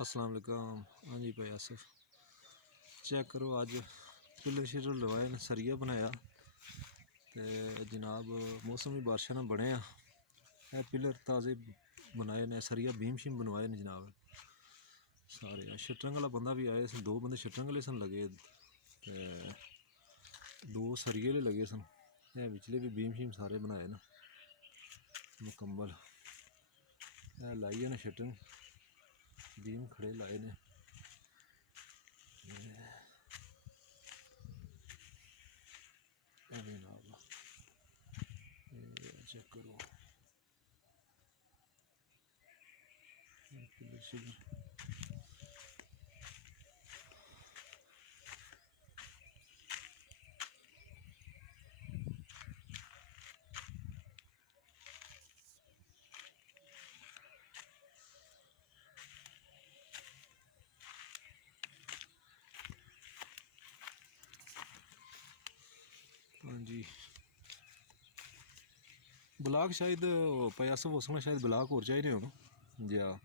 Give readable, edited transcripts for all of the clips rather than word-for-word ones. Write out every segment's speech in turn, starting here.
अस्सलाम वालेकुम। हाँ जी भाई आसिफ, चेक करो अज पिलर शिलर लवाए न, सरिया बनाया तो जनाब मौसम भी बारिशा ने बने पिलर ताज़े बनाए ने, सरिया बीम शीम बनवाए ने जनाब सारे। शटरंग वाला बंदा भी आए सन, 2 बंदे शटरंग वाले सन लगे ते 2 सरिये वाले लगे सन। विचले भी बीम शीम सारे बनाए न मुकम्मल। लाइए ने शटरंग बीम खड़े लाए ने। जनाब चेक करो पिलर शिलर। हाँ जी ब्लाक शायद पैसा हो सकना, शायद ब्लाक होर चाहिए हो जी। हाँ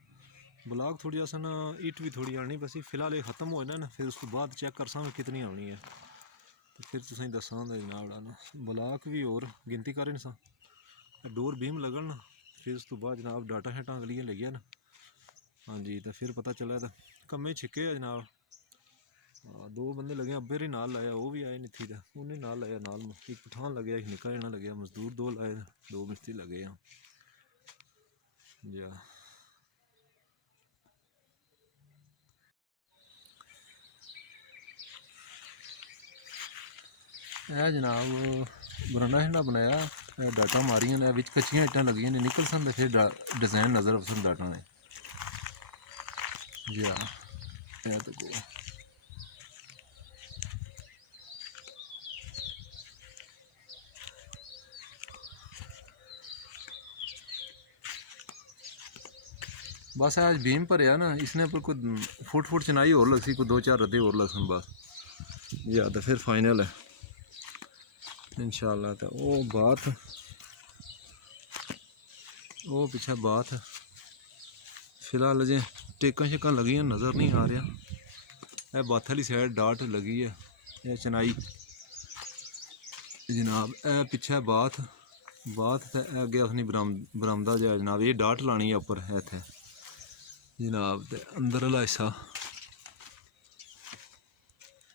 ब्लाक थोड़ी असन ईट भी थोड़ी आनी, बस फिलहाल ये खत्म हो ना, फिर उस तो बाद चेक कर सा कितनी आनी है तो फिर तुसें दसा जनाब ना। ब्लाक भी और गिनती करें सा, डोर बीम लगन ना, फिर उस तो बाद जनाब डाटा शाटा अगलियाँ लगिया ना। हाँ जी तो फिर पता चला तो कम्मे छिके है जनाब। 2 बंदे लगे, अब्बे री नाल लाया, वो भी आए नहीं थी, उन्हें नाल लाया, नाल एक पठान लगे, एक निका जना लगे, मजदूर 2 लाए, 2 मिस्त्री लगे हैं जी। जनाब बरांडा शंडा बनाया, डाटा मारियां ने, बिच कच्चियां इट्टां लगियां ने, निकल सन फिर डिजाइन नजर सन डाटा ने जी। हाँ तो बस आज बीम भरया ना, इसने पर कोई फुट चनाई और लग सी, कोई 2-4 रद्दे और लग सन बस जी। तो फिर फाइनल है इंशाल्लाह। तो वो बात वो पिछे बात फिलहाल अजें टेकां शेकां लगियां नज़र नहीं आ रहा। यह बत्थ आह्ली साइड डाट लगी है, यह चनाई जनाब, यह पिछे बाथ ते अगे अपनी बरामदा जो जनाब, ये डाट लानी है उपर इत्थे जनाब। ते अंदर आह्ला हिस्सा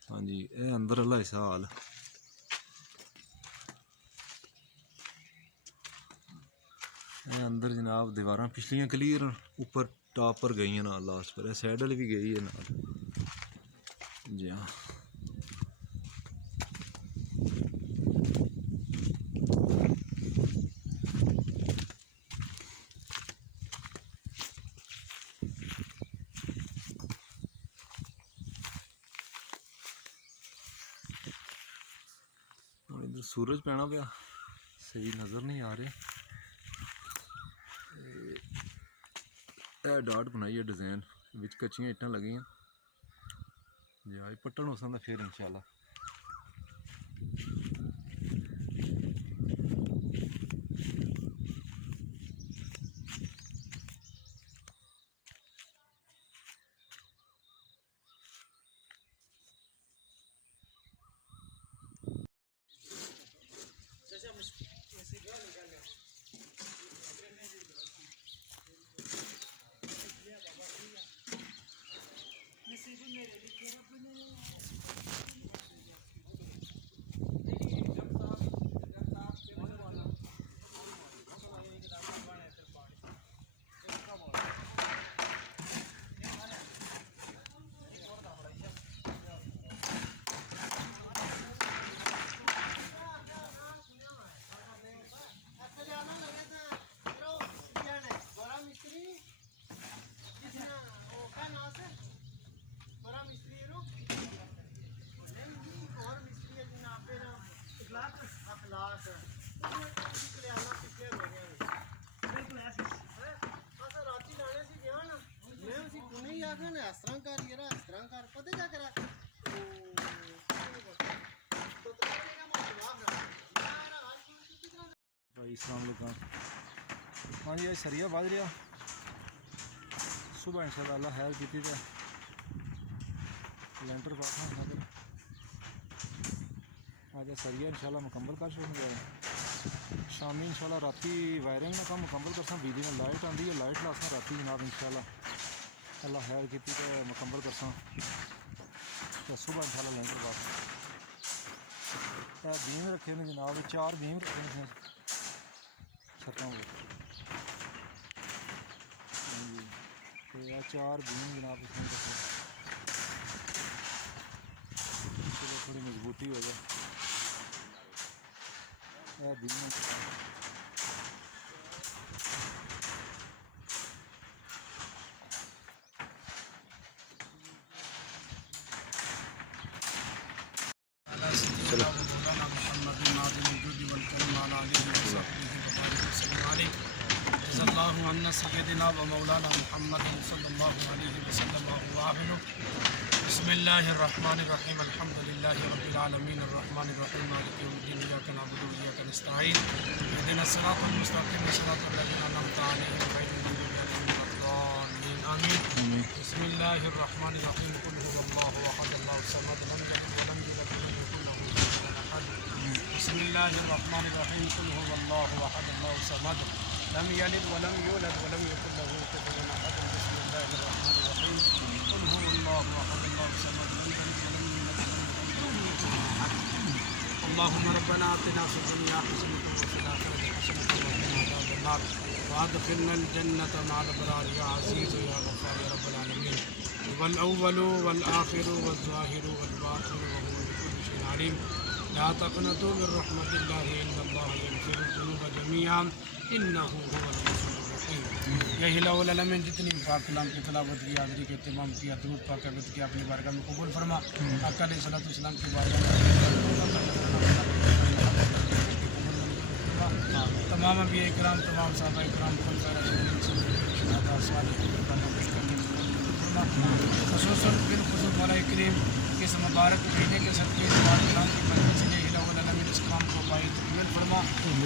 हाँ जी, यह अंदर आह्ला हिस्सा हाल अंदर जनाब। दीवारां पिछलियां क्लीयर ऊपर टॉप पर गई ना, लास्ट पर साइड वाली भी गई है नाल जी। हाँ इधर सूरज पैना पाया, सही नज़र नहीं आ रहे। डाट बनाई है डिजाइन, बिच कच्चियां इट्टां लगियां जी। हाँ पट्टन हो सकता फिर इंशाल्लाह। भाई अस्सलाम वालेकुम। हाँ जी आज सरिया बज रहा, सुबह इंशाल्लाह अल्लाह खैर की तो लेंटर पास फिर आज सरिया इंशाल्लाह मुकम्मल कर छोड़ेंगे। शामी इंशाल्लाह राती वायरिंग का काम मुकम्मल करसा। बिजली में लाइट आती है, लाइट लासा राती जनाब इंशाल्लाह अल्लाह खैर की तो मुकम्मल करसा। तो सुबह इंशाल्लाह लेंटर पास बीम रखे ने जनाब, 4 बीम रखे ने छतों को। तो यह 4 बीम जनाब इसमें रखे, चलो थोड़ी मजबूती हो जाए। बीम सय्यदना व मौलाना मुहम्मद सल्लल्लाहु अलैहि वसल्लम व आमिनु बिस्मिल्लाहिर्रहमानिर्रहीम अल्हम्दुलिल्लाहि रब्बिल आलमीन अर्रहमानिर रहीम मालिकि यौमिद्दीन इय्याका नअबुदु व इय्याका नस्तईन इहदिनस सिरातल मुस्तक़ीम सिरातल लज़ीना अनअमता अलैहिम गैरिल मग़दूबि अलैहिम वलद्दाल्लीन आमीन। बिस्मिल्लाहिर्रहमानिर्रहीम कुल हुवल्लाहु अहद अल्लाहुस समद लम यलिद व लम यूलद व लम यकुल लहु कुफुवन अहद। बिस्मिल्लाहिर्रहमानिर्रहीम कुल हुवल्लाहु अहद अल्लाहुस समद लम यलिद व लम यूलद व लम यकुल लहु कुफुवन अहद। बिस्मिल्लाहिर्रहमानिर्रहीम कुल हुवल्लाहु अहद अल्लाहुस समद लम यलिद व लम यूलद व लम यकुल लहु कुफुवन अहद। اللهم ربنا آتنا في الدنيا حسنة وفي الآخرة حسنة وقنا عذاب النار وأدخلنا الجنة مع الأبرار يا عزيز يا غفار يا رب العالمين. والأول والآخر والظاهر والباطن وهو بكل شيء عليم. لا تقنطوا من رحمة الله إن الله يغفر الذنوب جميعا إنه هو الغفور الرحيم. यही लौलमिन जितनी पाक कलाम की तलावत की हाज़िरी के तमाम किया दुरूद पाक अबद की अपनी बारगाह में कबूल फरमा। आका अलैहिस्सलाम की बारगाह में तमाम अम्बिया इकराम, तमाम सहाबा इकराम, ख़ुसूसन बिलख़ुसूस मौला करीम के इस मुबारक महीने के सदक़े की मदद से इस काम को बाइतकमील फरमा,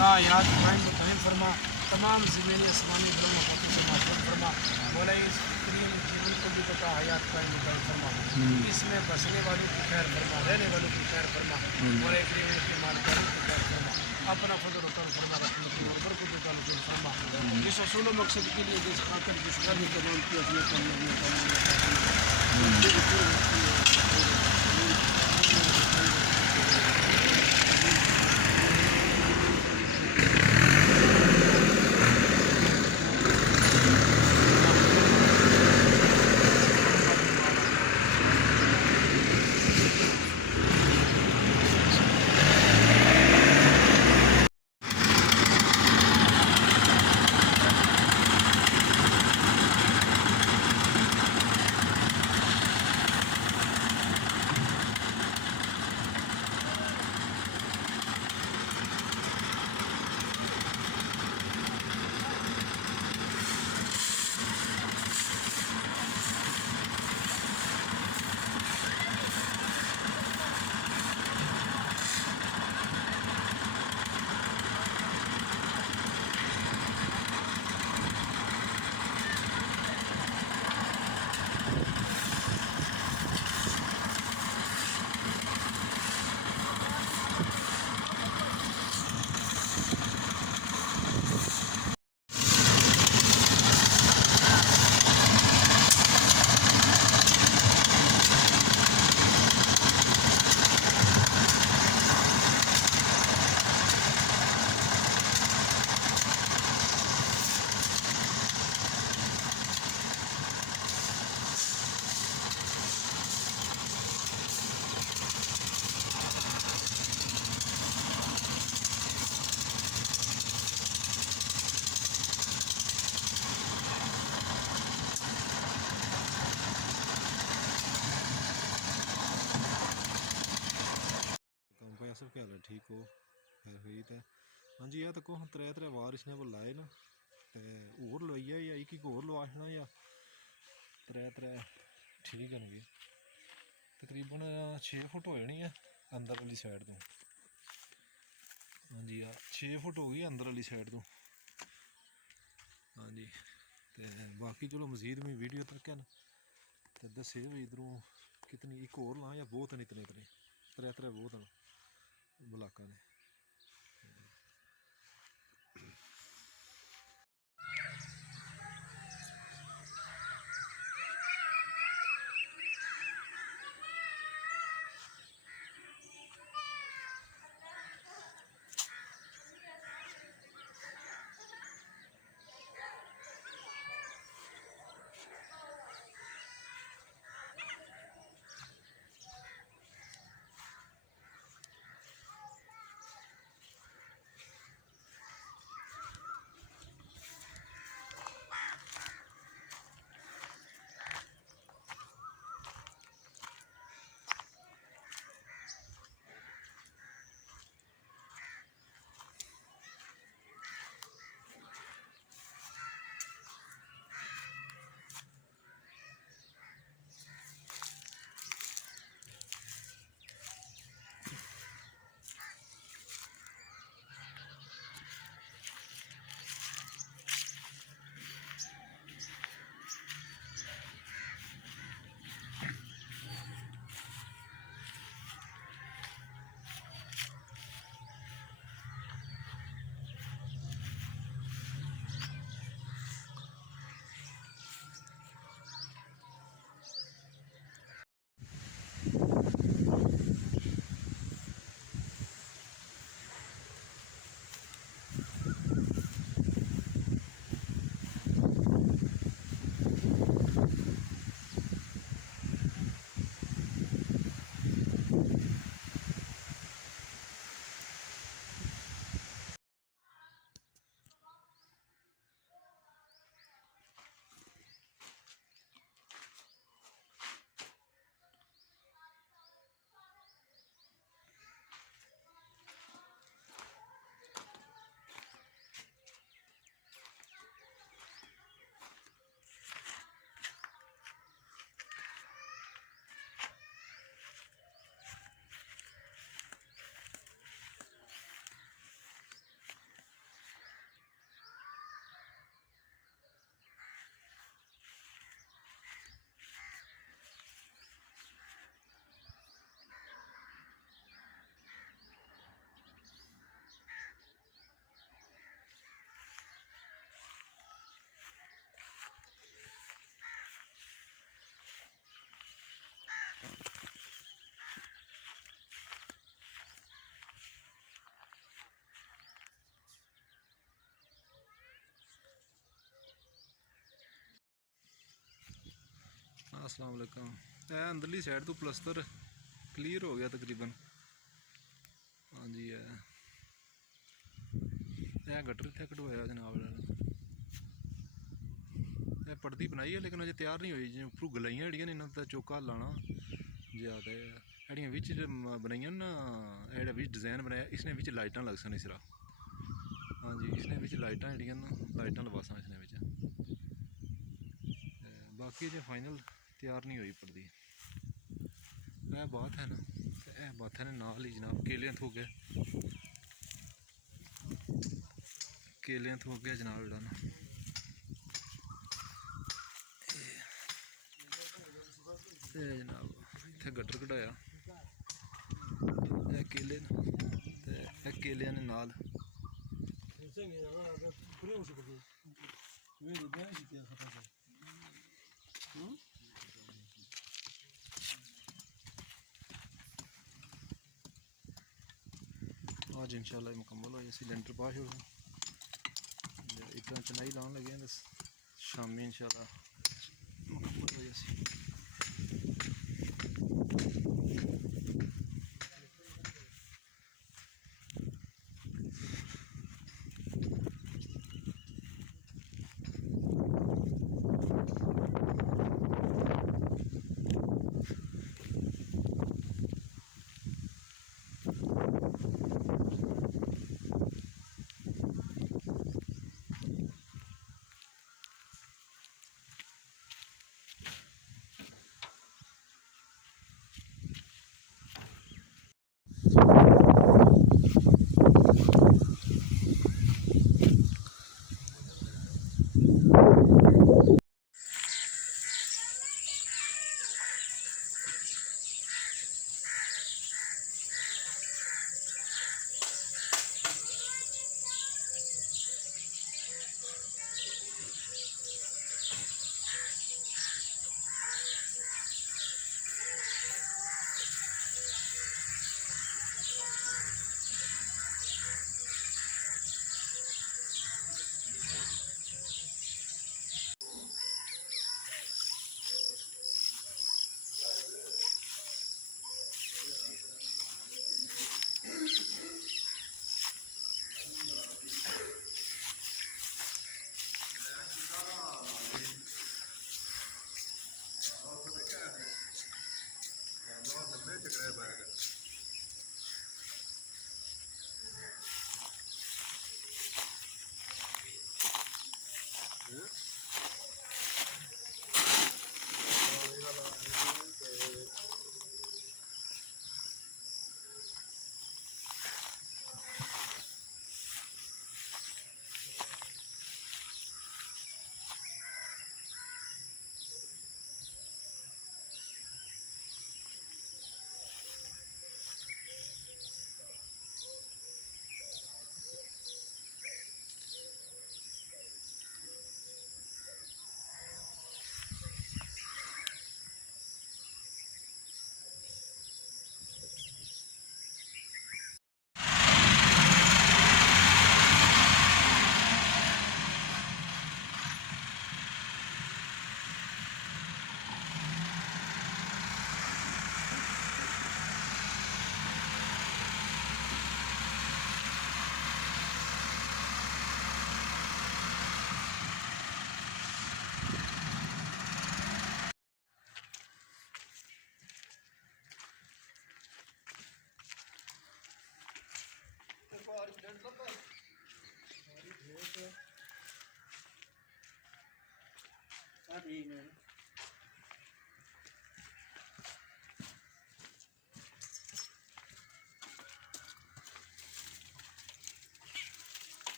तायात कायम कायम फरमा, तमाम ज़मीनी आसमानी से महफूज़ फरमा। मौला इस करीम जीवन को भी पता हयात कायम कायम फरमा, इसमें बसने वालों की खैर फरमा, रहने वालों की खैर फरमा। मौला करीम इनके मालकानों की खैर फरमा, अपना फजल और करम फरमा, रहमत और बरकत का नज़ूल फरमा। जिस उसूल व मकसद के लिए जिस खातिर जिस घर में तमाम किया सब क्या हाल है, ठीक हो? खैर हुई तो हाँ जी। यह तको त्रै त्रै वार इसने वो लाए ना, तो होर लवाइया या एक होर लवा छना या त्रै त्रै ठीक है जी। तकरीबन 6 फुट हो जानी है अंदर वाली साइड तो। हाँ जी, 6 फुट हो गई अंदर वाली साइड तो। हाँ जी, तो ਤੇ ਬਾਕੀ ਚਲੋ ਮਜ਼ੀਦ ਵੀ ਵੀਡੀਓ ਤੱਕ ਹੈ ਨਾ ਤੇ ਦੱਸੇ ਵੀ ਇਧਰੋਂ ਕਿਤਨੀ ਇੱਕ ਹੋਰ ਲਾਂ ਜਾਂ ਬਹੁਤ ਨੇ ਇਤਨੇ ਤਰੇ ਤਰੇ ਬਹੁਤ ਹਨ ਬਲਾਕਾਂ ਨੇ। अस्सलाम वालेकुम। अंदरली साइड तो प्लस्तर क्लीयर हो गया तकरीबन। हाँ जी गटर इत्थे कटवाया जनाब ने पड़ती बनाई है लेकिन अजे तैयार नहीं हुई जिवें उपरों गलाइयां जड़ियां ने इन्हां दा चौका लाना ज़्यादा जड़ियां विच बनाइयां ना जेह्ड़ा विच डिज़ाइन बनाया इसने विच लाइटां लग सन सिरा। हाँ जी इसने विच लाइटां जड़ियां ना लाइटां लवासां इसने विच बाकी अजे फाइनल तैयार नहीं हुई पड़ती। यह बात है ना यह बात है ना नाल ही जनाब केलियां थो गया जनाब जड़ा ना जनाब इत्थे गटर कढ़ाया केले न ते केलियां ने नाल आज इंशाल्लाह मुकम्मल हो जाए लेंटर पा छोड़ इतना चनाई लाने लगे हैं शामी इंशाल्लाह मुकम्मल हो जाए।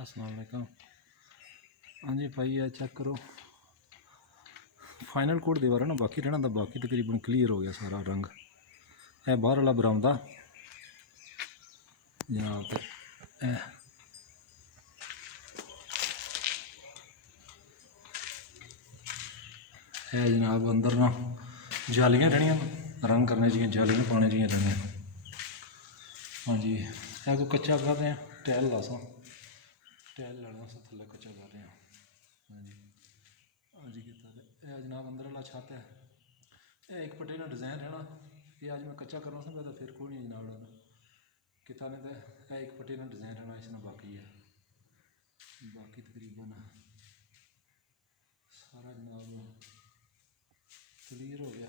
अस्सलाम वालेकुम। हाँ जी भाई ये चेक करो फाइनल कोड दीवार है ना बाकी रहना था, बाकी तकरीबन क्लियर हो गया सारा रंग। है बाहर वाला बरामदा जनाब ते है जनाब अंदर ना जालियां रहनियां रंग करने जियां जालियां पाने जियां रहनियां। हाँ जी है कोई कच्चा कर रहे हैं टैल लासा टैल लाना सा थल्ले कच्चा कर रहे हैं। हाँ जी हाँ जी कितना है जनाब अंदर वाला छत है ये एक पट्टे ना डिज़ाइन रहना ये आज मैं कच्चा करना सा तो फिर कोई नहीं जनाब डालना कितना ने तो एक पट्टे ना डिज़ाइन रहना इसमें बाकी है बाकी तकरीबन सारा जनाब क्लियर हो गया।